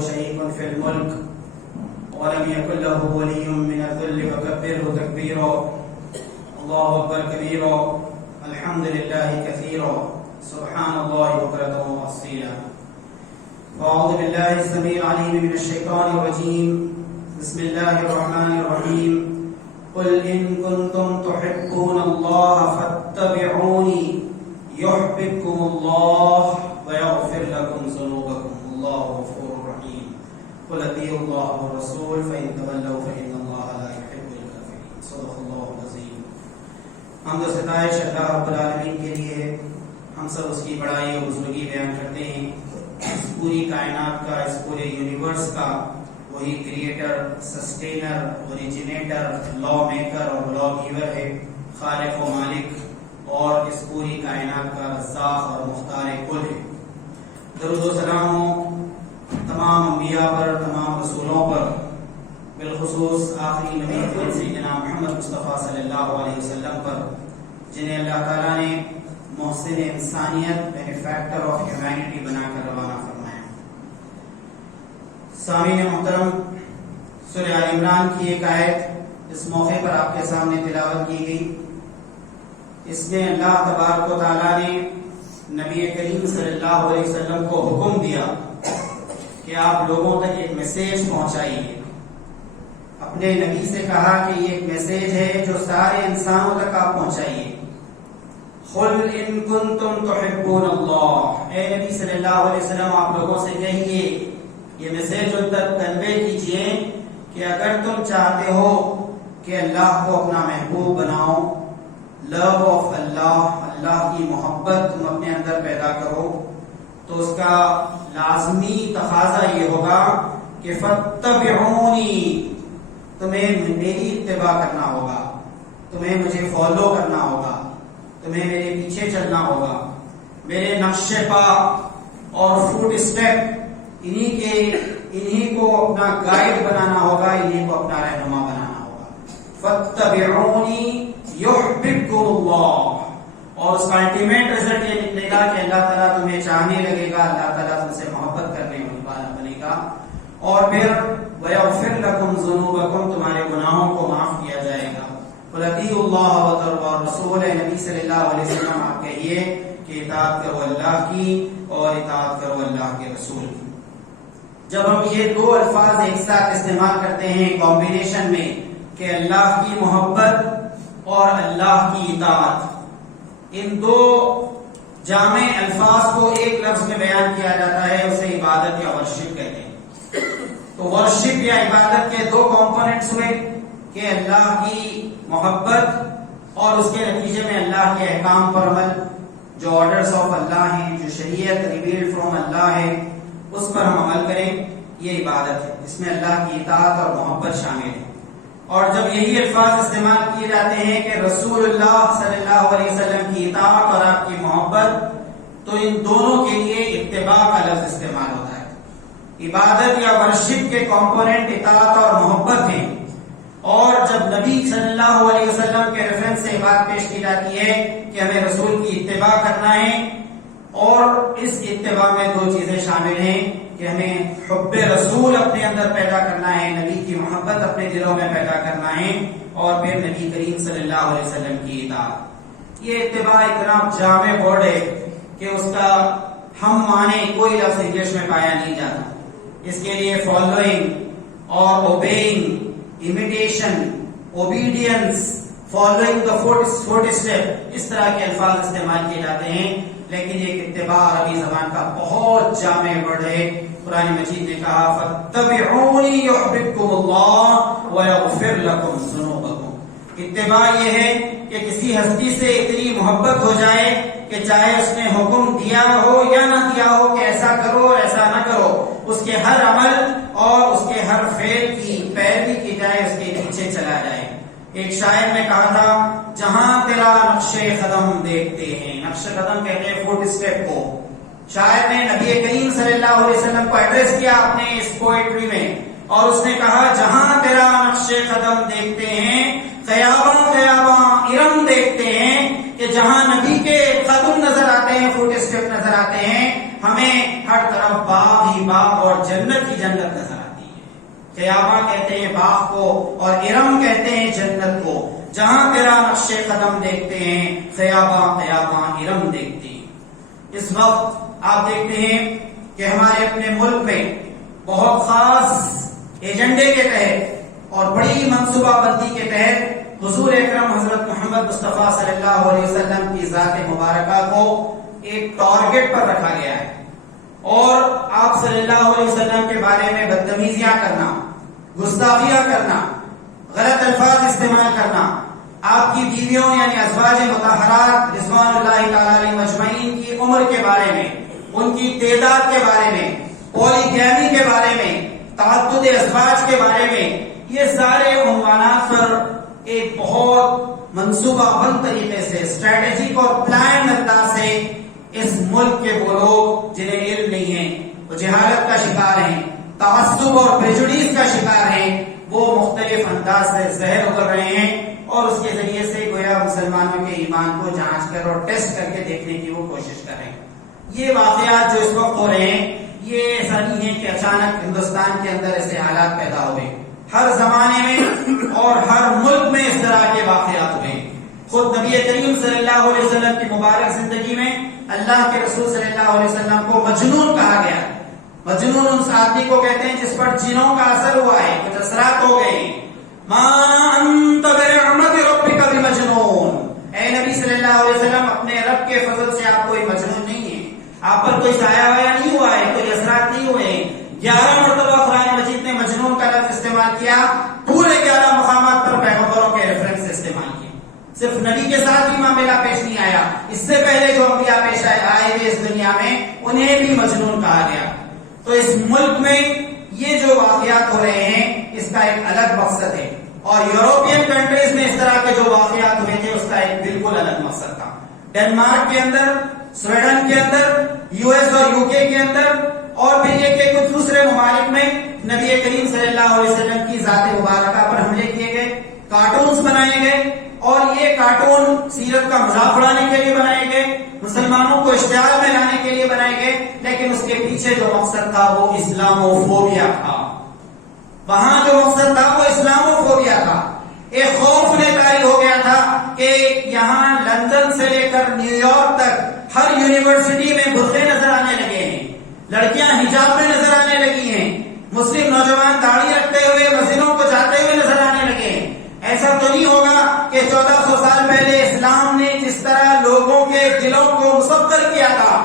شريك في الملك ولم يكن له ولي من الذل فكبره تكبيرا. الله أكبر كبيرا. الحمد لله كثيرا. سبحان الله بكرة وأصيلا. فأعوذ بالله السميع العليم من الشيطان الرجيم. بسم الله الرحمن الرحيم. قل إن كنتم تحبون الله فاتبعوني يحببكم الله ويغفر لكم ذنوبكم الله غفور رحيم. قل اطيعوا الله والرسول فإن تولوا فإن الله لا يحب الكافرين. صدق الله العظيم. حمد و ستائش اللہ رب العالمین کے لیے. ہم سب اس کی بڑائی اور بزرگی بیان کرتے ہیں. اس پوری کائنات کا, اس پورے یونیورس کا وہی کریٹر, سسٹینر, اوریجنیٹر, لا میکر اور لا گیور ہے, خالق و مالک, اور اس پوری کائنات کا رزاق اور مختار کل ہے. درود و سلام ہو تمام انبیاء پر, تمام رسولوں پر, بالخصوص آخری نبی سیدنا محمد مصطفیٰ صلی اللہ علیہ وسلم پر, جنہیں اللہ تعالیٰ نے محسن انسانیت, بینیفیکٹر آف ہیومینٹی بنا کر روانہ فرمایا. سامعین محترم, سورہ آل عمران کی ایک آیت اس موقع پر آپ کے سامنے تلاوت کی گئی. اس میں اللہ تبارک و تعالیٰ نے نبی کریم صلی اللہ علیہ وسلم کو حکم دیا کہ آپ لوگوں تک ایک میسیج پہنچائیے. اپنے نبی سے کہا کہ یہ ایک میسیج ہے جو سارے انسانوں تک آپ پہنچائیے. قل ان کنتم تحبون اللہ, اے نبی صلی اللہ علیہ وسلم آپ لوگوں سے کہیے, یہ میسیج ان تک کنوے کیجئے کہ اگر تم چاہتے ہو کہ اللہ کو اپنا محبوب بناؤ, لو آف اللہ, اللہ کی محبت تم اپنے اندر پیدا کرو, تو اس کا لازمی تقاضا یہ ہوگا کہ فاتبعونی, تمہیں میری اتباع کرنا ہوگا, تمہیں مجھے فالو کرنا ہوگا, تمہیں میرے پیچھے چلنا ہوگا. میرے نقش پا اور فوٹ اسٹیپ انہی کو اپنا گائیڈ بنانا ہوگا, انہی کو اپنا رہنما بنانا ہوگا. فاتبعونی یحببکم اللہ, اور اس کا الٹیمیٹ رزلٹ یہ نکلے گا کہ اللہ تعالیٰ تمہیں چاہنے لگے گا, اللہ تعالیٰ تم سے محبت کرنے والا بنے گا, اور پھر وَيَغْفِرْ لَكُمْ ذُنُوبَكُمْ, تمہارے گناہوں کو معاف کیا جائے گا. قُلْ اطیعوا اللَّهَ وَاطِیعُوا الرَّسُولَ, نبی صلی اللہ علیہ وسلم آپ کہیے کہ اطاعت کرو اللہ کی اور اطاعت کرو اللہ کے رسول کی. جب ہم یہ دو الفاظ ایک ساتھ استعمال کرتے ہیں کمبینیشن میں کہ اللہ کی محبت اور اللہ کی اطاعت, ان دو جامع الفاظ کو ایک لفظ میں بیان کیا جاتا ہے, اسے عبادت یا ورشپ کہتے ہیں. تو ورشپ یا عبادت کے دو کمپوننٹس ہوئے کہ اللہ کی محبت اور اس کے نتیجے میں اللہ کے احکام پر عمل, جو آرڈرز آف اللہ ہیں, جو شریعت ریویلڈ فرام اللہ ہے, اس پر ہم عمل کریں, یہ عبادت ہے. اس میں اللہ کی اطاعت اور محبت شامل ہے. اور جب یہی الفاظ استعمال کیے جاتے ہیں کہ رسول اللہ صلی اللہ علیہ وسلم کی اطاعت اور آپ کی محبت, تو ان دونوں کے لیے اتباع کا لفظ استعمال ہوتا ہے. عبادت یا ورشپ کے کمپوننٹ اطاعت اور محبت ہیں, اور جب نبی صلی اللہ علیہ وسلم کے ریفرنس سے بات پیش کی جاتی ہے کہ ہمیں رسول کی اتباع کرنا ہے, اور اس اتباع میں دو چیزیں شامل ہیں کہ ہمیں حب رسول اپنے اندر پیدا کرنا ہے, نبی کی محبت اپنے دلوں میں پیدا کرنا ہے, اور پھر نبی کریم صلی اللہ علیہ وسلم کی اطاعت. یہ اتباع اتنا جامع ورڈ ہے کہ اس کا ہم معنی کوئی لفظ انگلش میں پایا نہیں جاتا. اس کے لیے فالوئنگ اور obeying, imitation, obedience, following the footstep, اس طرح کے الفاظ استعمال کیے جاتے ہیں. لیکن ایک اتباع عربی زبان کا بہت جامع ورڈ ہے. قرآن مجید نے کہا فاتبعونی یحببکم اللہ ویغفر لکم ذنوبکم. اتباع یہ ہے کہ کسی ہستی سے اتنی محبت ہو جائے کہ چاہے اس نے حکم دیا ہو یا نہ دیا ہو کہ ایسا کرو ایسا نہ کرو, اس کے ہر عمل اور اس کے ہر فعل کی پیروی کی جائے, اس کے پیچھے چلا جائے. ایک شاعر نے کہا تھا جہاں تیرا نقش قدم دیکھتے ہیں, نقش قدم کہتے ہیں فوٹ اسٹیپ کو. شاعر نے نبی کریم صلی اللہ علیہ وسلم کو ایڈریس کیا اپنے اس پوئٹری میں, اور اس نے کہا جہاں تیرا نقش قدم دیکھتے ہیں, خیاباں خیاباں ارم دیکھتے ہیں, کہ جہاں نبی کے قدم نظر آتے ہیں, فوٹ اسٹیپ نظر آتے ہیں, ہمیں ہر طرف باغ ہی ہی باغ اور جنت ہی جنت نظر آتی ہے. خیاباں کہتے ہیں باغ کو اور ارم کہتے ہیں جنت کو. جہاں تیرا نقش قدم دیکھتے ہیں خیاباں خیاباں ارم دیکھتے ہیں. اس وقت آپ دیکھتے ہیں کہ ہمارے اپنے ملک میں بہت خاص ایجنڈے کے تحت اور بڑی منصوبہ بندی کے تحت حضور اکرم حضرت محمد مصطفیٰ صلی اللہ علیہ وسلم کی ذات مبارکہ کو ایک ٹارگٹ پر رکھا گیا ہے. اور آپ صلی اللہ علیہ وسلم کے بارے میں بدتمیزیاں کرنا، گستاخیاں کرنا، غلط الفاظ استعمال کرنا، آپ کی بیویوں یعنی ازواج مطہرات رضوان اللہ تعالی علیہ مجمعین کی عمر کے بارے میں، ان کی تعداد کے بارے میں، پولیگیمی کے بارے میں، تعدد ازواج کے بارے میں، یہ سارے عنوانات پر ایک بہت منصوبہ بند طریقے سے اسٹریٹجک اور پلان انداز سے اس ملک کے وہ لوگ جنہیں علم نہیں ہے، وہ جہالت کا شکار ہیں، تعصب اور پریجوڈیس کا شکار ہیں، وہ مختلف انداز سے زہر اگل رہے ہیں اور اس کے ذریعے سے گویا مسلمانوں کے ایمان کو جانچ کر اور ٹیسٹ کر کے دیکھنے کی وہ کوشش کر رہے ہیں. یہ واقعات جو اس وقت ہو رہے ہیں یہ ایسا نہیں ہے کہ اچانک ہندوستان کے اندر ایسے حالات پیدا ہوئے. ہر زمانے میں اور ہر ملک میں اس طرح کے واقعات ہوئے. خود نبی کریم صلی اللہ علیہ وسلم کی مبارک زندگی میں اللہ کے رسول صلی اللہ علیہ وسلم کو مجنون کہا گیا. مجنون اس آدمی کو کہتے ہیں جس پر جنوں کا اثر ہوا ہے، کچھ اثرات ہو گئے. ما انت برحمت ربک بمجنون، اے نبی صلی اللہ علیہ وسلم اپنے رب کے فضل سے آپ کوئی مجنون نہیں ہے، آپ پر کوئی سایہ وایا نہیں ہوا ہے، کوئی اثرات نہیں ہوئے. 11 مرتبہ قرآن مجید نے مجنون کا لفظ استعمال کیا، پورے 11 مقامات پر پیغمبروں کے ریفرنس استعمال کیے. صرف نبی کے ساتھ بھی معاملہ پیش نہیں آیا، اس سے پہلے جو انبیاء پیش آئے تھے اس دنیا میں انہیں بھی مجنون کہا گیا. تو اس ملک میں یہ جو واقعات ہو رہے ہیں اس کا ایک الگ مقصد ہے، اور یورپین کنٹریز میں اس طرح کے جو واقعات ہوئے تھے اس کا ایک بالکل الگ مقصد تھا. ڈنمارک کے اندر، سویڈن کے اندر، یو ایس اور یو کے اندر اور پھر یہ کہ کچھ دوسرے ممالک میں نبی کریم صلی اللہ علیہ وسلم کی ذات مبارکہ پر حملے کیے گئے، کارٹونز بنائے گئے، اور یہ کارٹون سیرت کا مذاق اڑانے کے لیے بنائے گئے، مسلمانوں کو اشتعال میں لانے کے لیے بنائے گئے، لیکن اس کے پیچھے جو مقصد تھا وہ اسلاموفوبیا تھا. وہاں جو مقصد تھا وہ اسلاموفوبیا تھا. ایک خوف انہیں طاری ہو گیا تھا کہ یہاں لندن سے لے کر نیو یارک تک ہر یونیورسٹی میں برقعے نظر آنے لگے ہیں، لڑکیاں حجاب میں نظر آنے لگی ہیں، مسلم نوجوان داڑھی رکھتے ہوئے مسجدوں کو جاتے ہوئے نظر آنے لگے ہیں. ایسا تو نہیں ہوگا کہ 1400 سال پہلے اسلام نے جس طرح لوگوں کے دلوں کو مسخر کیا تھا،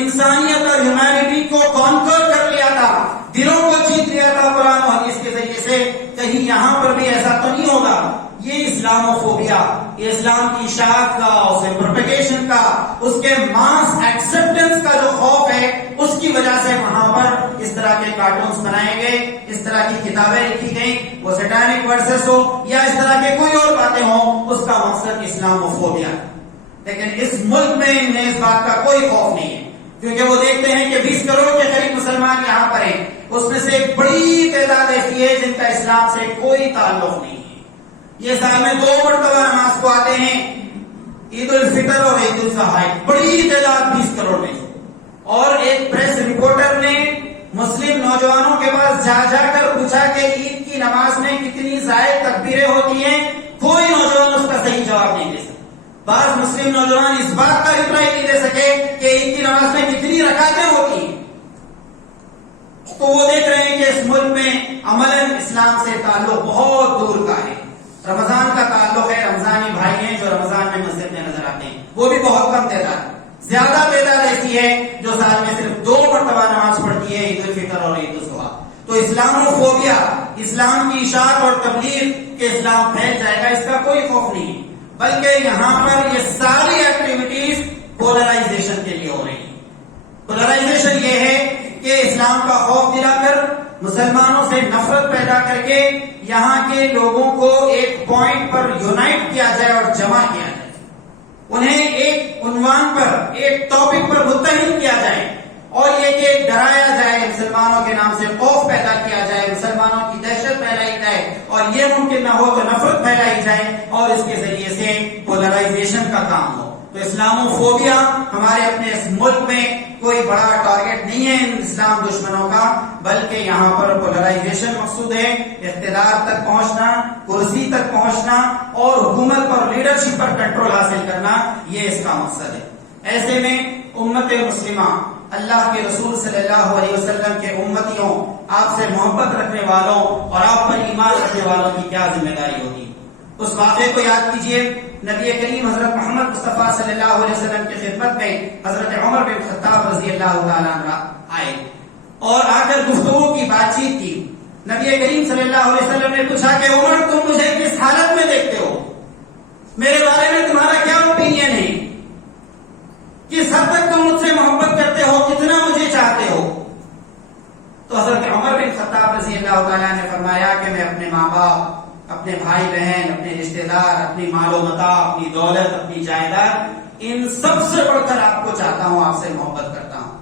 انسانیت اور ہیومینٹی کو کانکر کر لیا تھا، دلوں کو جیت لیا تھا قرآن و حدیث کے ذریعے سے، کہیں یہاں پر بھی ایسا تو نہیں ہوگا. یہ اسلاموفوبیا، یہ اسلام کی اشاعت کا، اس کے پروپیگیشن کا، اس کے ماس ایکسپٹنس کا جو خوف ہے اس کی وجہ سے وہاں پر اس طرح کے کارٹونز بنائے گئے، اس طرح کی کتابیں لکھی گئیں، وہ سیٹانک ورسز ہو یا اس طرح کے کوئی اور باتیں ہوں، اس کا مقصد اسلاموفوبیا. لیکن اس ملک میں انہیں اس بات کا کوئی خوف نہیں ہے، کیونکہ وہ دیکھتے ہیں کہ 20 کروڑ کے قریب مسلمان یہاں پر ہیں، اس میں سے ایک بڑی تعداد ایسی ہے جن کا اسلام سے کوئی تعلق نہیں ہے. یہ سال میں 2 مرتبہ نماز کو آتے ہیں، عید الفطر اور عید الاضحیٰ، بڑی تعداد 20 کروڑ میں. اور ایک پریس رپورٹر نے مسلم نوجوانوں کے پاس جا جا کر پوچھا کہ عید کی نماز میں کتنی زائد تکبیریں ہوتی ہیں، کوئی نوجوان اس کا صحیح جواب نہیں دے سکتا. بعض مسلم نوجوان اس بات کا رپلائی نہیں دے سکے کہ عید کی نماز میں کتنی رکعتیں ہوتی ہیں. تو وہ دیکھ رہے ہیں کہ اس ملک میں عملاً اسلام سے تعلق بہت دور کا ہے. رمضان کا تعلق ہے، رمضانی بھائی ہیں جو رمضان میں مسجد میں نظر آتے ہیں، وہ بھی بہت کم تعداد. زیادہ تعداد ایسی ہے جو سال میں صرف 2 مرتبہ نماز پڑھتی ہے، عید الفطر اور عید الاضحیٰ. تو اسلاموفوبیا، اسلام کی اشاعت اور تبلیغ کہ اسلام پھیل جائے گا، اس کا کوئی خوف نہیں ہے، بلکہ یہاں پر یہ ساری ایکٹیویٹیز پولرائزیشن کے لیے ہو رہی ہیں. پولرائزیشن یہ ہے کہ اسلام کا خوف دلا کر، مسلمانوں سے نفرت پیدا کر کے یہاں کے لوگوں کو ایک پوائنٹ پر یونائٹ کیا جائے اور جمع کیا جائے، انہیں ایک عنوان پر، ایک ٹاپک پر متحد کیا جائے، اور یہ کہ ڈرایا جائے، مسلمانوں کے نام سے خوف پیدا کیا جائے، مسلمانوں کی دہشت پھیلائی جائے، اور یہ ممکن نہ ہو تو نفرت پھیلائی جائے، اور اس کے ذریعے سے پولرائزیشن کا کام ہو. تو اسلاموفوبیا ہمارے اپنے اس ملک میں کوئی بڑا ٹارگٹ نہیں ہے ان اسلام دشمنوں کا، بلکہ یہاں پر پولرائزیشن مقصود ہے، اقتدار تک پہنچنا، کرسی تک پہنچنا اور حکومت پر لیڈرشپ پر کنٹرول حاصل کرنا، یہ اس کا مقصد ہے۔ ایسے میں امت مسلمہ، اللہ کے رسول صلی اللہ علیہ وسلم کے امتیوں، آپ سے محبت رکھنے والوں اور آپ پر ایمان رکھنے والوں کی کیا ذمہ داری ہوگی؟ اس واقعے کو یاد کیجئے، نبی کریم حضرت محمد مصطفیٰ صلی اللہ علیہ وسلم کی خدمت میں حضرت عمر بن خطاب رضی اللہ تعالیٰ عنہ آئے اور آ کر گفتگو کی، بات چیت کی۔ نبی کریم صلی اللہ علیہ وسلم نے پوچھا کہ عمر، تم مجھے کس حالت میں دیکھتے ہو؟ میرے بارے میں تمہارا کیا اوپینین ہے؟ کس حد تک تم مجھ سے محبت کرتے ہو؟ کتنا مجھے چاہتے ہو؟ تو حضرت عمر بن خطاب رضی اللہ تعالیٰ نے فرمایا کہ میں اپنے ماں باپ، اپنے بھائی بہن، اپنے رشتے دار، اپنی مال و متاع، اپنی دولت، اپنی جائیداد، ان سب سے بڑھ کر آپ کو چاہتا ہوں، آپ سے محبت کرتا ہوں۔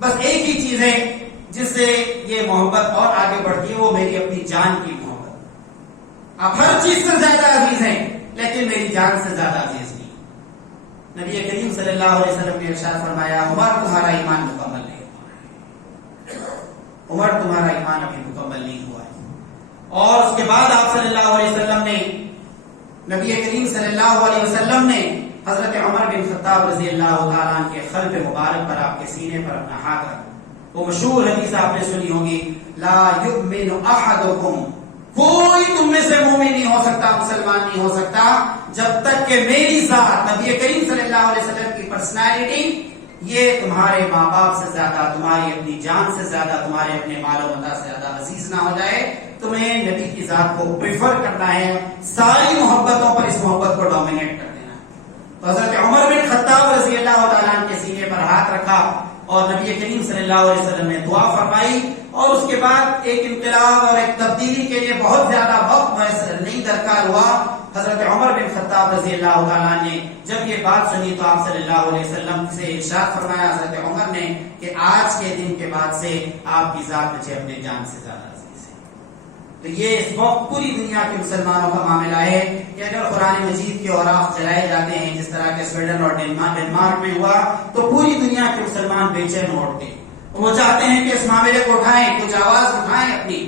بس ایک ہی چیز ہے جس سے یہ محبت اور آگے بڑھتی ہے، وہ میری اپنی جان کی محبت۔ آپ ہر چیز سے زیادہ عزیز ہیں لیکن میری جان سے زیادہ عزیز نہیں۔ نبی کریم صلی اللہ علیہ وسلم نے ارشاد فرمایا، عمر تمہارا ایمان مکمل نہیں، عمر تمہارا ایمان ابھی مکمل نہیں ہوا ہے۔ اور اس کے بعد آپ صلی اللہ علیہ وسلم نے، نبی کریم صلی اللہ علیہ وسلم نے حضرت عمر بن خطاب رضی اللہ تعالیٰ عنہ کے قلب مبارک پر، آپ کے سینے پر اپنا ہاتھ رکھا۔ وہ مشہور حدیث آپ نے سنی ہوگی، لا یؤمن احدکم، کوئی تم میں سے مومن نہیں ہو سکتا، مسلمان نہیں ہو سکتا، جب تک کہ میری ذات، نبی کریم صلی اللہ علیہ وسلم کی پرسنالٹی، یہ تمہارے ماں باپ سے زیادہ، تمہاری اپنی جان سے زیادہ، تمہارے اپنے مال و متاع سے زیادہ عزیز نہ ہو جائے۔ تمہیں نبی کی ذات کو پریفر کرنا ہے، ساری محبتوں پر اس محبت کو ڈومینیٹ کر دینا۔ تو حضرت عمر بن خطاب رضی اللہ تعالیٰ عنہ کے سینے پر ہاتھ رکھا اور نبی کریم صلی اللہ علیہ وسلم نے دعا فرمائی، اور اس کے بعد ایک انقلاب اور ایک تبدیلی کے لیے بہت زیادہ وقت میسر نہیں درکار ہوا۔ حضرت عمر بن خطاب رضی اللہ تعالیٰ نے جب یہ بات سنی تو آپ صلی اللہ علیہ وسلم سے ارشاد فرمایا حضرت عمر نے کہ آج کے دن کے بعد سے آپ کی ذات مجھے اپنے جان سے زیادہ عزیز ہے۔ تو یہ اس وقت پوری دنیا کے مسلمانوں کا معاملہ ہے کہ اگر قرآن مجید کے اوراق جلائے جاتے ہیں جس طرح کے سویڈن اور ڈنمارک میں ہوا، تو پوری دنیا کے مسلمان بے چین اٹھتے ہیں، وہ چاہتے ہیں کہ اس معاملے کو اٹھائیں، کچھ آواز اٹھائیں اپنی۔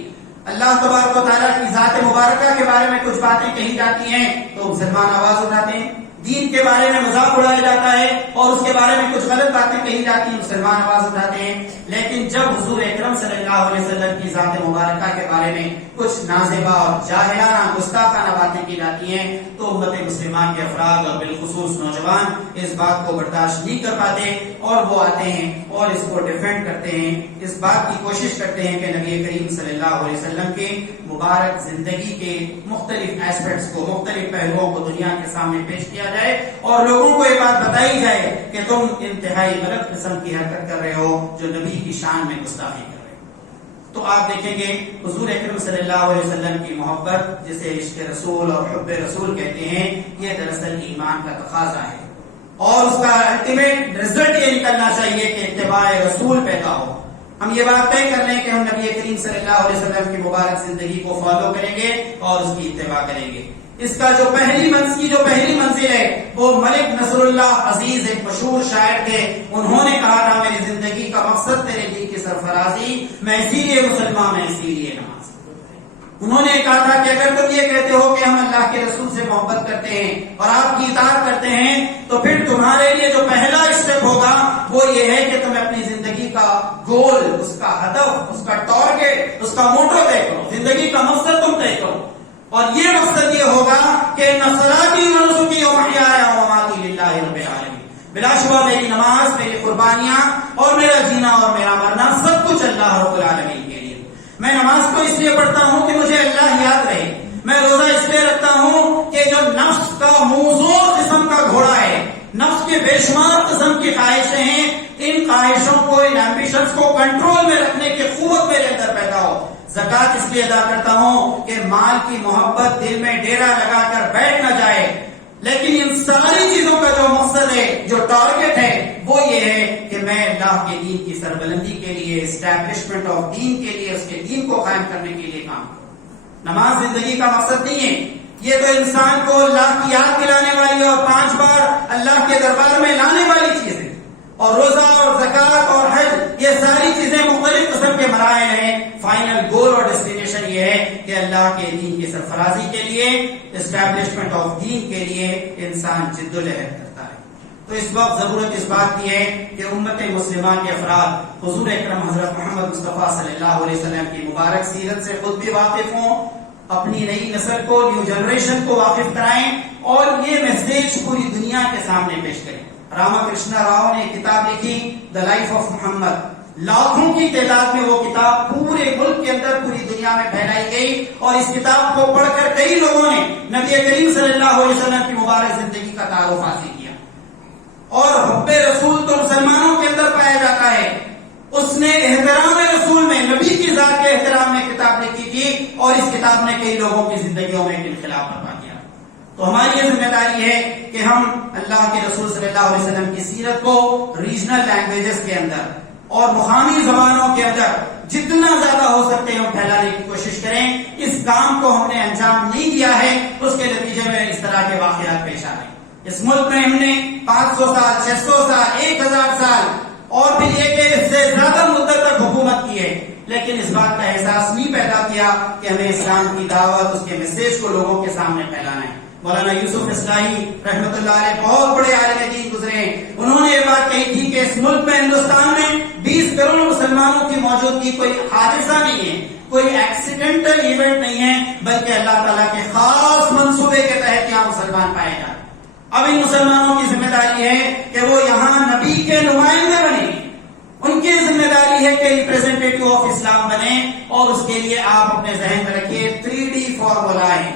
اللہ تبارک و تعالیٰ کی ذات مبارکہ کے بارے میں کچھ باتیں کہی جاتی ہیں تو مسلمان آواز اٹھاتے ہیں، دین کے بارے میں مذاق اڑایا جاتا ہے اور اس کے بارے میں کچھ غلط باتیں کہی جاتی ہیں، مسلمان آواز اٹھاتے ہیں۔ لیکن جب حضور اکرم صلی اللہ علیہ وسلم کی ذات مبارکہ کے بارے میں کچھ نازیبا اور جاہلانہ گستاخانہ باتیں کی جاتی ہیں تو امت مسلمان کے افراد اور بالخصوص نوجوان اس بات کو برداشت نہیں کر پاتے اور وہ آتے ہیں اور اس کو ڈیفینڈ کرتے ہیں، اس بات کی کوشش کرتے ہیں کہ نبی کریم صلی اللہ علیہ وسلم کے مبارک زندگی کے مختلف ایسپیکٹس کو، مختلف پہلوؤں کو دنیا کے سامنے پیش کیا جائے اور لوگوں کو یہ بات بتائی جائے کہ تم انتہائی غلط قسم کی حرکت کر رہے ہو جو نبی کی شان میں گستاخی کر رہے ہو۔ تو آپ دیکھیں گے حضور اکرم صلی اللہ علیہ وسلم کی محبت، جسے عشق رسول اور حب رسول کہتے ہیں، یہ دراصل ایمان کا تقاضا ہے اور اس کا الٹیمیٹ رزلٹ یہ نکلنا چاہیے کہ اتباع رسول پیدا ہو۔ ہم یہ بات طے کر لیں کہ ہم نبی کریم صلی اللہ علیہ وسلم کی مبارک زندگی کو فالو کریں گے اور اس کی اتباع کریں گے۔ اس کا جو پہلی منزل ہے وہ ملک نصر اللہ عزیز ایک مشہور شاعر تھے، انہوں نے کہا تھا میری زندگی کا مقصد تیرے دین کی سرفرازی، میں اسی لیے مسلمان، میں اسی لیے نماز۔ انہوں نے کہا تھا کہ اگر تم یہ کہتے ہو کہ ہم اللہ کے رسول سے محبت کرتے ہیں اور آپ کی اطاعت کرتے ہیں تو پھر تمہارے لیے جو پہلا اسٹیپ ہوگا وہ یہ ہے کہ تم اپنی زندگی کا گول، اس کا ہدف، اس کا ٹارگیٹ، اس کا موٹو طے کرو، زندگی کا مقصد تم طے کرو، اور یہ مقصد یہ ہوگا کہ نصراتی ونسکی ومحیایا ومماتی للہ رب العالمین، بلا شبہ میری نماز، میری قربانیاں اور میرا جینا اور میرا مرنا سب کچھ اللہ رب العالمین کے لیے۔ میں نماز کو اس لیے پڑھتا ہوں کہ مجھے اللہ یاد رہے، میں روزہ اس لیے رکھتا ہوں کہ جو نفس کا موزوں قسم کا گھوڑا ہے، نفس کے بے شمار قسم کی خواہشیں ہیں، ان خواہشوں کو، ان ایمبیشنز کو کنٹرول میں رکھنے کی قوت میرے اندر پیدا ہو۔ زکات اس لیے ادا کرتا ہوں کہ مال کی محبت دل میں ڈیرا لگا کر بیٹھ نہ جائے، لیکن ان ساری چیزوں کا جو مقصد ہے، جو ٹارگٹ ہے، وہ یہ ہے کہ میں اللہ کے دین کی سربلندی کے لیے، اسٹیبلشمنٹ آف دین کے لیے، اس کے دین کو قائم کرنے کے لیے کام کروں۔ نماز زندگی کا مقصد نہیں ہے، یہ تو انسان کو اللہ کی یاد دلانے والی اور 5 بار اللہ کے دربار میں لانے والی چیز ہے. اور روزہ اور زکات اور حج یہ ساری چیزیں مختلف قسم کے مراحل ہیں. فائنل گول اور ڈیسٹینیشن یہ ہے کہ اللہ کے دین کی سرفرازی کے لیے، اسٹیبلشمنٹ آف دین کے لیے انسان جدوجہد کرتا ہے. تو اس وقت ضرورت اس بات کی ہے کہ امت مسلمہ کے افراد حضور اکرم حضرت محمد مصطفیٰ صلی اللہ علیہ وسلم کی مبارک سیرت سے خود بھی واقف ہوں، اپنی نئی نسل کو، نیو جنریشن کو واقف کرائیں اور یہ میسج پوری دنیا کے سامنے پیش کریں. راما کرشنا راؤ نے کتاب لکھی دا لائف آف محمد. لاکھوں کی تعداد میں وہ کتاب پورے ملک کے اندر، پوری دنیا میں پھیلائی گئی اور اس کتاب کو پڑھ کر کئی لوگوں نے نبی کریم صلی اللہ علیہ وسلم کی مبارک زندگی کا تعارف حاصل کیا. اور حب رسول تو مسلمانوں کے اندر پایا جاتا ہے. اس نے احترام رسول میں، نبی کی ذات کے احترام میں کتاب لکھی تھی اور اس کتاب نے کئی لوگوں کی زندگیوں میں انقلاب برپا کیا. تو ہماری یہ ذمہ داری ہے کہ ہم اللہ کے رسول صلی اللہ علیہ وسلم کی سیرت کو ریجنل لینگویجز کے اندر اور مقامی زبانوں کے اندر جتنا زیادہ ہو سکتے ہم پھیلانے کی کوشش کریں. اس کام کو ہم نے انجام نہیں دیا ہے، اس کے نتیجے میں اس طرح کے واقعات پیش آ رہے ہیں. اس ملک میں ہم نے 500 سال، 600 سال، 1000 سال اور پھر یہ کہ اس سے زیادہ مدت تک حکومت کی ہے، لیکن اس بات کا احساس نہیں پیدا کیا کہ ہمیں اسلام کی دعوت، اس کے میسج کو لوگوں کے سامنے پھیلانا ہے. مولانا یوسف اصلاحی رحمۃ اللہ علیہ بہت بڑے عالم دین گزرے ہیں. انہوں نے یہ بات کہی تھی کہ اس ملک میں، ہندوستان میں 20 کروڑ مسلمانوں کی موجودگی کوئی حادثہ نہیں ہے، کوئی ایکسیڈنٹل ایونٹ نہیں ہے، بلکہ اللہ تعالیٰ کے خاص منصوبے کے تحت یہاں مسلمان پائے جاتے ہیں. اب ان مسلمانوں کی ذمہ داری ہے کہ وہ یہاں نبی کے نمائندے بنے. ان کی ذمہ داری ہے کہ ریپریزنٹیٹیو آف اسلام بنے. اور اس کے لیے آپ اپنے ذہن میں رکھیے 3D فارمولا ہے.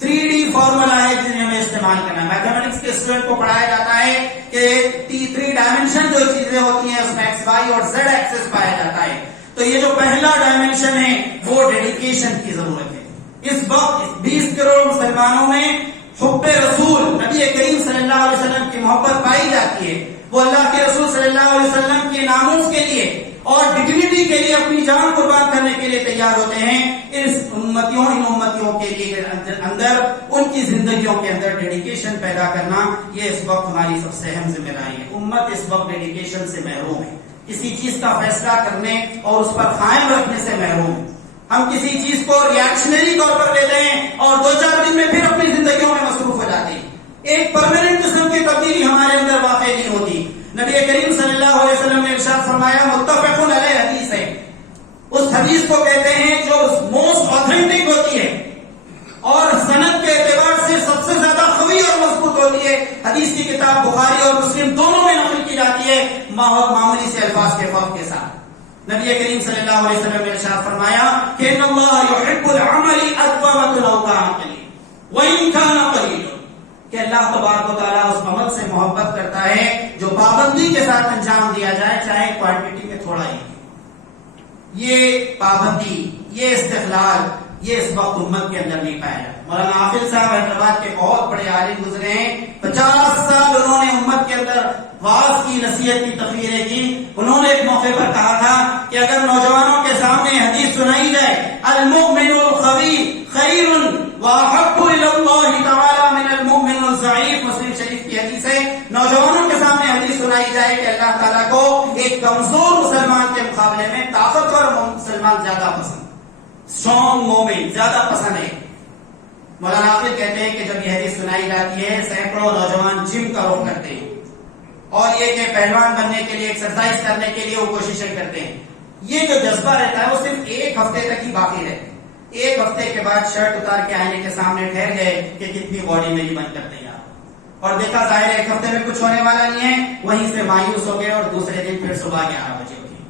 3D فارمولا ہے جنہیں ہمیں استعمال کرنا ہے. میتھمیٹکس کے اسٹوڈنٹ کو پڑھایا جاتا ہے کہ 3 ڈائمینشن جو چیزیں ہوتی ہیں اس میں ایکس، وائی اور زیڈ ایکسس پایا جاتا ہے. تو یہ جو پہلا ڈائمینشن ہے وہ ڈیڈیکیشن کی ضرورت ہے. اس وقت 20 کروڑ مسلمانوں میں حب رسول، نبی کریم صلی اللہ علیہ وسلم کی محبت پائی جاتی ہے. وہ اللہ کے رسول صلی اللہ علیہ وسلم کے ناموس کے لیے اور ڈگنیٹی کے لیے اپنی جان قربان کرنے کے لیے تیار ہوتے ہیں. ان امتیوں کے لیے اندر، ان کی زندگیوں کے اندر ڈیڈیکیشن پیدا کرنا، یہ اس وقت ہماری سب سے اہم ذمہ داری ہے. امت اس وقت ڈیڈیکیشن سے محروم ہے، کسی چیز کا فیصلہ کرنے اور اس پر قائم رکھنے سے محروم ہے. ہم کسی چیز کو ریاکشنری طور پر لیتے ہیں اور 2-4 دن میں پھر اپنی زندگیوں میں مصروف ہو جاتے ہیں. ایک پرماننٹ قسم کی تبدیلی ہمارے اندر واقع نہیں ہوتی. نبی کریم صلی اللہ علیہ وسلم نے ارشاد فرمایا، متفق علیہ حدیث ہے، اس حدیث کو کہتے ہیں جو موسٹ آتھینٹک ہوتی ہے اور سند کے اعتبار سے سب سے زیادہ قوی اور مضبوط ہوتی ہے. حدیث کی کتاب بخاری اور مسلم دونوں میں نقل کی جاتی ہے معمولی سے الفاظ کے فرق کے ساتھ. نبی کریم صلی اللہ علیہ وسلم نے ارشاد فرمایا کہ ان اللہ یحب العمل ادوم لو کان قلیل وان کان قلیل، کہ اللہ تبارک و تعالیٰ اس عمل سے محبت کرتا ہے جو پابندی کے ساتھ انجام دیا جائے، چاہے کوانٹٹی میں تھوڑا ہی. یہ پابندی، یہ استقلال، یہ اس وقت امت کے اندر نہیں پایا جاتا. مولانا عاقل صاحب حیدرآباد کے بہت بڑے عالم گزرے ہیں. 50 سال انہوں نے امت کے اندر واعظ کی، نصیحت کی، تقریریں کی. انہوں نے ایک موقع پر کہا تھا کہ اگر نوجوانوں کے سامنے حدیث سنائی جائے، المؤمن القوی خیر واحب الی اللہ تعالی من المؤمن الضعیف، مسلم شریف کی حدیث ہے، نوجوانوں کے سامنے حدیث سنائی جائے کہ اللہ تعالیٰ کو ایک کمزور مسلمان کے مقابلے میں طاقتور مسلمان زیادہ پسند، اسٹرانگ مومن زیادہ پسند ہے. مولانا عاقل کہتے ہیں کہ جب یہ حدیث سنائی جاتی ہے سینکڑوں نوجوان جم کا رخ کرتے ہیں اور یہ کہ پہلوان بننے کے لیے، ایکسرسائز کرنے کے لیے وہ کوششیں کرتے ہیں. یہ جو جذبہ رہتا ہے وہ صرف 1 ہفتے تک ہی باقی رہتا ہے. 1 ہفتے کے بعد شرٹ اتار کے آئینے کے سامنے ٹھہر گئے کہ کتنی باڈی میری بن کر تیار، اور دیکھا ظاہر ہے 1 ہفتے میں کچھ ہونے والا نہیں ہے، وہیں سے مایوس ہو گئے اور دوسرے دن پھر صبح 11 بجے اٹھے.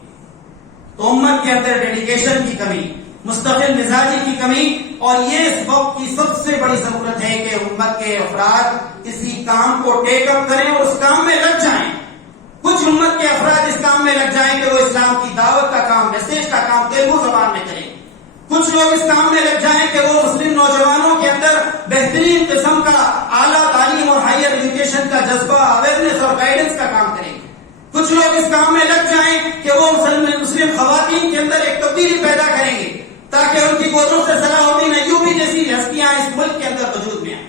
تو امت کے اندر ڈیڈیکیشن کی کمی، مستقل مزاجی کی کمی، اور یہ اس وقت کی سب سے بڑی ضرورت ہے کہ امت کے افراد کسی کام کو ٹیک اپ کریں اور اس کام میں لگ جائیں. کچھ امت کے افراد اس کام میں لگ جائیں کہ وہ اسلام کی دعوت کا کام، میسج کا کام تیلگو زبان میں کریں. کچھ لوگ اس کام میں لگ جائیں کہ وہ مسلم نوجوانوں کے اندر بہترین قسم کا اعلیٰ تعلیم اور ہائر ایجوکیشن کا جذبہ، اویئرنیس اور گائیڈنس کا کام کریں. کچھ لوگ اس کام میں لگ جائیں کہ وہ مسلم خواتین کے اندر ایک تبدیلی پیدا کریں گے تاکہ ان کی گودوں سے صلاح الدین ایوبی جیسی ہستیاں یونیورسٹیاں اس ملک کے اندر وجود میں ہیں.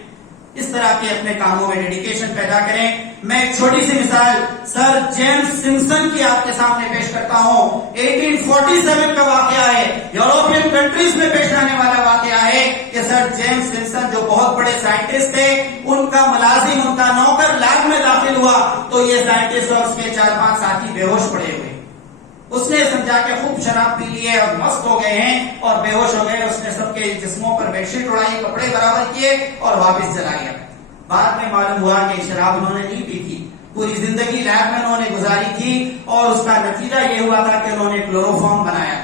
اس طرح کے اپنے کاموں میں ڈیڈیکیشن پیدا کریں. میں ایک چھوٹی سی مثال سر جیمز سمپسن کی آپ کے سامنے پیش کرتا ہوں. 1847 کا واقعہ ہے, یورپین کنٹریز میں پیش آنے والا واقعہ ہے کہ سر جیمز سمپسن جو بہت بڑے سائنٹسٹ تھے, ان کا ملازم, ان کا نوکر لیب میں داخل ہوا تو یہ سائنٹسٹ اور اس کے 4-5 ساتھی بے ہوش پڑے ہوئے. اس نے سمجھا کہ خوب شراب پی لی ہے اور مست ہو گئے ہیں اور بے ہوش ہو گئے. اس نے سب کے جسموں پر بیڈ شیٹ اڑائی, کپڑے برابر کیے اور واپس چلا گیا. بعد میں معلوم ہوا کہ شراب انہوں نے نہیں پی تھی, پوری زندگی لیب میں انہوں نے گزاری تھی اور اس کا نتیجہ یہ ہوا تھا کہ انہوں نے کلوروفارم بنایا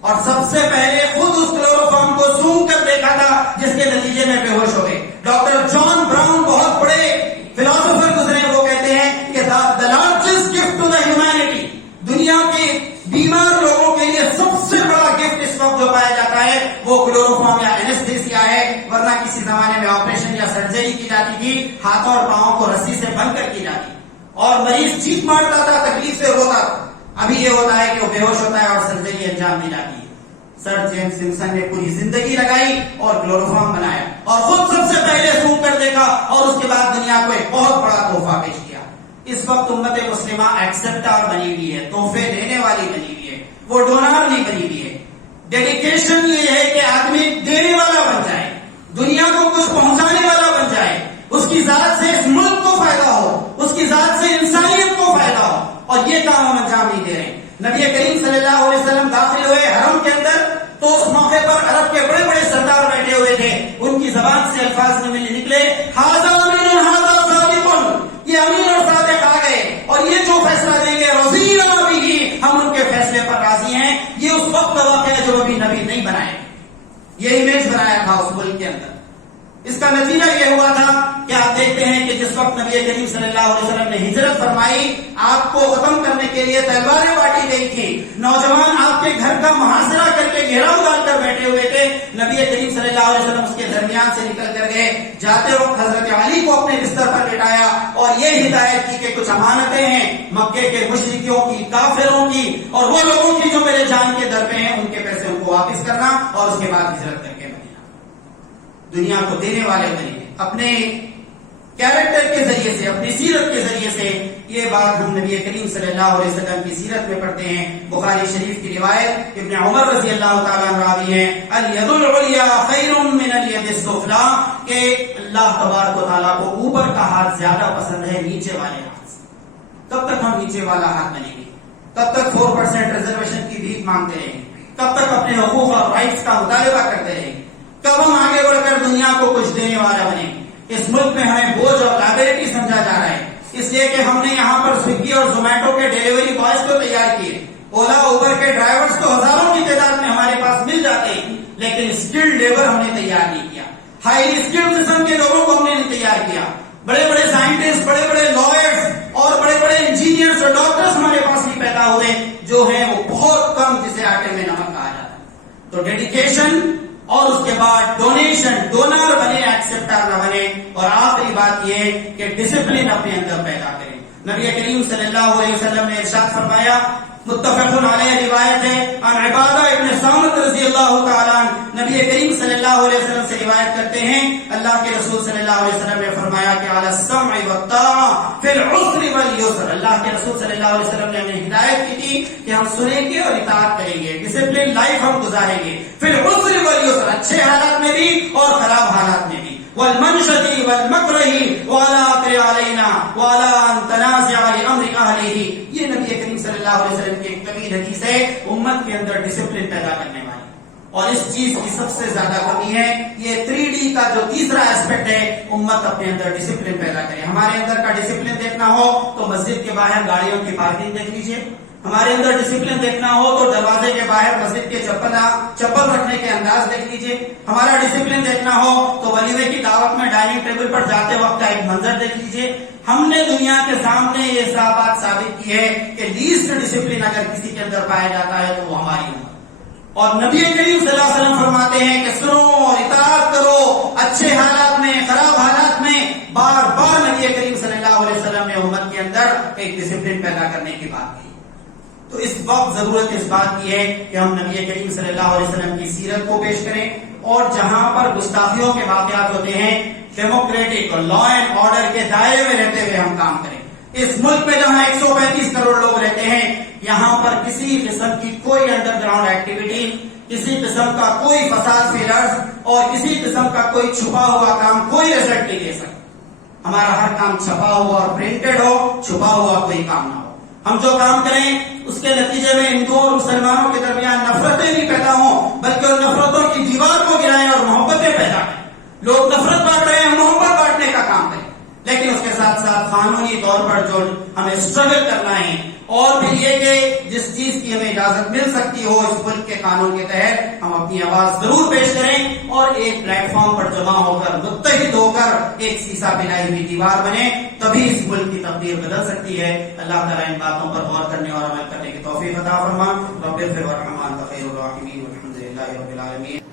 اور سب سے پہلے خود اس کلوروفارم کو سونگ کر دیکھا تھا, جس کے نتیجے میں بے ہوش ہو گئے. ڈاکٹر جان براؤن بہت بڑے فلاسفر گزرے, وہ کہتے ہیں کہ the largest gift to the humanity, دنیا کے بیمار لوگوں کے لیے سب سے بڑا گفٹ اس وقت جو پایا جاتا ہے وہ کلوروفارم یا اینستھیسیا ہے. ورنہ کسی زمانے میں آپریشن یا سرجری کی جاتی تھی, ہاتھوں اور پاؤں کو رسی سے بند کر کی جاتی اور مریض چیخ مارتا تھا, تکلیف سے روتا تھا. ابھی یہ ہوتا ہے کہ وہ بے ہوش ہوتا ہے اور سرجری انجام دی جاتی ہے. سر جیمز سمپسن نے پوری زندگی لگائی اور کلوروفارم بنایا اور خود سب سے پہلے سونگ کر دیکھا اور اس کے بعد دنیا کو ایک بہت بڑا تحفہ پیش کیا. اس وقت امت مسلمہ ایکسپٹر بنی ہوئی ہے, تحفے دینے والی بنی ہوئی ہے, وہ ڈونر نہیں بنی ہوئی ہے. ڈیڈیکیشن یہ ہے کہ آدمی دینے والا بن جائے, دنیا کو کچھ پہنچانے والا بن جائے, اس کی ذات سے اس ملک کو فائدہ ہو, اس کی ذات سے انسانیت کو فائدہ ہو, اور یہ کام ہم انجام نہیں دے رہے. نبی کریم صلی اللہ علیہ وسلم داخل ہوئے حرم کے اندر تو اس موقع پر عرب کے بڑے بڑے سردار بیٹھے ہوئے تھے. ان کی زبان سے الفاظ نکلے, ہذا امین ہذا صادق, یہ امین اور صادق آ گئے اور یہ جو فیصلہ دیں گے رضینا بہ, ہم ان کے فیصلے پر راضی ہیں. یہ اس وقت کا واقعہ ہے جب ابھی نبی نہیں بنائے, یہ امیج بنایا تھا اس ملک کے اندر. اس کا نتیجہ یہ ہوا تھا کہ آپ دیکھتے ہیں کہ جس وقت نبی کریم صلی اللہ علیہ وسلم نے ہجرت فرمائی, آپ کو ختم کرنے کے لیے تلواریں بانٹی گئی تھی, نوجوان آپ کے گھر کا محاصرہ کر کے گھیراؤ ڈال کر بیٹھے ہوئے تھے. نبی کریم صلی اللہ علیہ وسلم اس کے درمیان سے نکل کر گئے. جاتے وقت حضرت علی کو اپنے بستر پر لٹایا اور یہ ہدایت کی کہ کچھ امانتیں ہیں مکے کے مشرکیوں کی, کافروں کی اور وہ لوگوں کی جو میرے جان کے در پہ ہیں, ان کے پیسے ان کو واپس کرنا اور اس کے بعد ہجرت کر کے دنیا کو دینے والے بنے. اپنے کیریکٹر کے ذریعے سے, اپنی سیرت کے ذریعے سے. یہ بات ہم نبی کریم صلی اللہ علیہ وسلم کی سیرت میں پڑھتے ہیں. بخاری شریف کی روایت, ابن عمر رضی اللہ تعالیٰ عنہ راوی ہیں, الید العلیٰ خیر من الید السفلیٰ, کہ اللہ تبارک و تعالیٰ کو اوپر کا ہاتھ زیادہ پسند ہے نیچے والے ہاتھ سے. کب تک ہم نیچے والا ہاتھ بنیں گے؟ کب تک 4% ریزرویشن کی بھیک مانگتے رہیں گے؟ کب تک اپنے حقوق اور رائٹس کا مطالبہ کرتے رہیں گے؟ کب ہم آگے بڑھ کر دنیا کو کچھ دینے والا بنے؟ اس ملک میں ہمیں بوجھ اور لائبلٹی سمجھا جا رہا ہے, اس لیے کہ ہم نے یہاں پر سویگی اور زومیٹو کے ڈیلیوری بوائز کو تیار کیے, اولا اوبر کے ڈرائیورز کو ہزاروں کی تعداد میں ہمارے پاس مل جاتے ہیں, لیکن اسکلڈ لیبر ہم نے تیار نہیں کیا. ہائی اسکلڈ قسم کے لوگوں کو ہم نے نہیں تیار کیا. بڑے بڑے سائنٹسٹ, بڑے بڑے لائرز اور بڑے بڑے انجینئرز اور ڈاکٹرز ہمارے پاس نہیں پیدا ہوئے, جو ہیں وہ بہت کم, جسے آٹے میں نمک کہا جاتا ہے. تو ڈیڈیکیشن اور اس کے بعد ڈونیشن, ڈونر بنے, ایکسپٹر نہ بنے. اور آخری بات یہ کہ ڈسپلن اپنے اندر پیدا کریں. نبی کریم صلی اللہ علیہ وسلم نے ارشاد فرمایا, متفق علیہ روایت ہے, عن عبادہ ابن صامت رضی اللہ تعالیٰ عنہ, نبی کریم صلی اللہ علیہ وسلم سے روایت کرتے ہیں, اللہ کے رسول صلی اللہ علیہ وسلم نے فرمایا کہ علی السمع والطاعہ فی العسر والیسر. اللہ کے رسول صلی اللہ علیہ وسلم نے ہمیں ہدایت کی تھی کہ ہم سنیں گے اور اطاعت کریں گے, ڈسپلن لائف ہم گزاریں گے, فی العسر والیسر, اچھے حالات میں بھی اور خراب حالات میں بھی, والمنشط والمکرہ ولا اطر علینا ولا ان تنازع لامر اہلہ. یہ نبی کریم صلی اللہ علیہ وسلم کی ایک طویل حدیث ہے, امت کے اندر ڈسپلن پیدا کرنے والی. اور اس چیز کی سب سے زیادہ کمی ہے, یہ 3D کا جو تیسرا ایسپیکٹ ہے, امت اپنے اندر ڈسپلن پیدا کرے. ہمارے اندر کا ڈسپلن دیکھنا ہو تو مسجد کے باہر گاڑیوں کی پارکنگ دیکھ لیجیے. ہمارے اندر ڈسپلن دیکھنا ہو تو دروازے کے باہر مسجد کے چپل رکھنے کے انداز دیکھ لیجیے. ہمارا ڈسپلن دیکھنا ہو تو ولیمے کی دعوت میں ڈائننگ ٹیبل پر جاتے وقت کا ایک منظر دیکھ لیجیے. ہم نے دنیا کے سامنے یہ بات ثابت کی ہے کہ لیسٹ ڈسپلن اگر کسی کے اندر پایا جاتا ہے تو وہ ہماری امت. اور نبی کریم صلی اللہ علیہ وسلم فرماتے ہیں کہ سنو اور اطاعت کرو, اچھے حالات میں, خراب حالات میں. بار بار نبی کریم صلی اللہ علیہ وسلم نے امت کے اندر ایک ڈسپلن پیدا کرنے کی بات کی. تو اس وقت ضرورت اس بات کی ہے کہ ہم نبی کریم صلی اللہ علیہ وسلم کی سیرت کو پیش کریں، اور جہاں پر گستاخیوں کے واقعات ہوتے ہیں ڈیموکریٹک اور لا اینڈ آرڈر کے دائرے میں رہتے ہوئے ہم کام کریں۔ اس ملک میں جہاں 135 کروڑ لوگ رہتے ہیں، یہاں پر کسی قسم کی کوئی انڈر گراؤنڈ ایکٹیویٹی، کسی قسم کا کوئی فساد فیلرز اور کسی قسم کا کوئی چھپا ہوا کام کوئی رزلٹ نہیں دے سکتا۔ ہمارا ہر کام چھپا ہوا اور پرنٹڈ ہو، چھپا ہوا کوئی کام نہ ہو۔ ہم جو کام کریں اس کے نتیجے میں ہندوؤں اور مسلمانوں کے درمیان نفرتیں نہیں پیدا ہوں، بلکہ ان نفرتوں کی دیوار کو گرائیں اور محبتیں پیدا کریں۔ لوگ نفرت بانٹ رہے ہیں، محبت بانٹنے کا کام کریں، لیکن اس کے ساتھ ساتھ قانونی طور پر جو ہمیں اسٹرگل کرنا ہے، اور پھر یہ کہ جس چیز کی ہمیں اجازت مل سکتی ہو اس ملک کے قانون کے تحت ہم اپنی آواز ضرور پیش کریں، اور ایک پلیٹ فارم پر جمع ہو کر متحد ہو کر ایک سیسا پلائی ہوئی دیوار بنے، تبھی اس ملک کی تقدیر بدل سکتی ہے۔ اللہ تعالیٰ ان باتوں پر غور کرنے اور عمل کرنے کی توفیق عطا فرما۔ رب اغفر وارحم وانت خیر الراحمین والحمد للہ رب العالمین۔